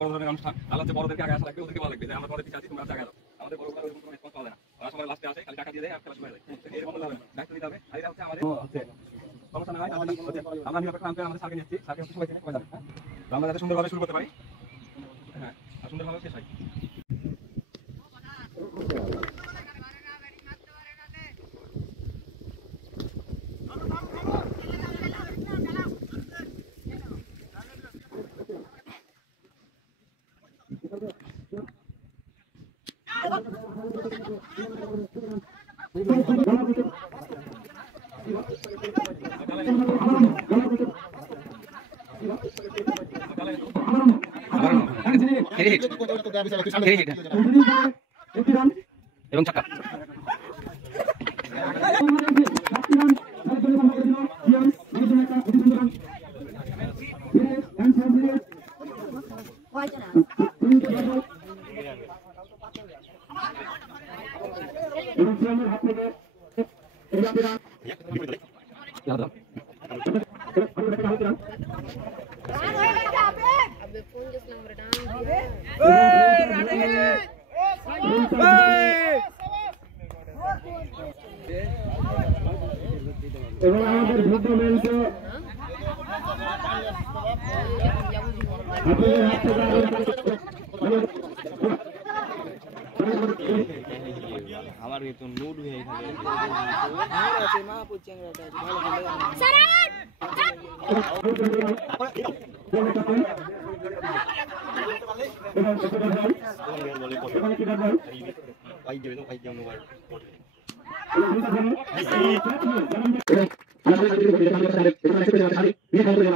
বড় ধরনের অনুষ্ঠান তাহলে হচ্ছে বড়দেরকে আগে আসা লাগবে, ওদেরকে বলা লাগবে যে আমরা তোমাদের পিছিয়ে আছি, তোমরা আগে আসো। আমাদের বড় ওরকম কোনো রেসপন্স পাওয়া যায় না, ওরা সবাই লাস্টে আসে খালি টাকা দিয়ে দেয় আর খেলা শুরু হয়ে যায়। এরকম দায়িত্ব নিতে হবে। আর এটা হচ্ছে আমাদের সমস্যা না হয় আমরা নিরাপত্তা ক্লান্ত আমাদের স্যারকে নিচ্ছি, স্যারকে হচ্ছে সবাই চেনে সবাই জানে। আমরা যাতে সুন্দরভাবে শুরু করতে পারি, হ্যাঁ আর সুন্দরভাবে শেষ হয়। এবং চাকা এবং আমাদের ভোট মেলকে আমার তো নুড হয়ে গেছে মা পুচ্চাংরাটা ভালো ভালো